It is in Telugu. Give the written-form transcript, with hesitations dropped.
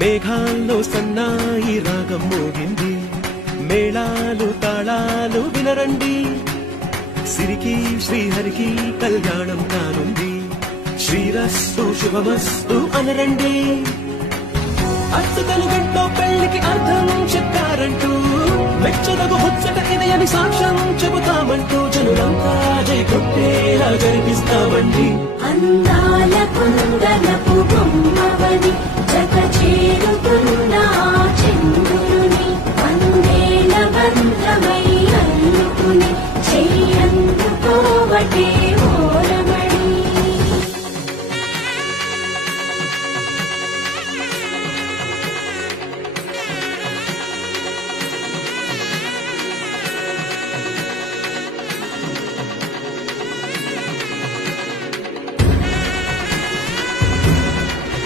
మేఘాల్లో సన్నాయి రాగం మోగింది, మేళాలు తాళాలు వినరండి, సిరికి శ్రీహరికి కళ్యాణం కానుంది, శ్రీరస్తు శుభమస్తు అనరండి. అచ్చతలు గంటో పెళ్లికి అర్థం చెప్పారంటూ, మెచ్చదగు ముచ్చట ఇది అని సాక్ష్యం చెబుతామంటూ, జనులంతా జై కొట్టేలా జరిపిస్తామండి. అందాల కుందనపు బొమ్మ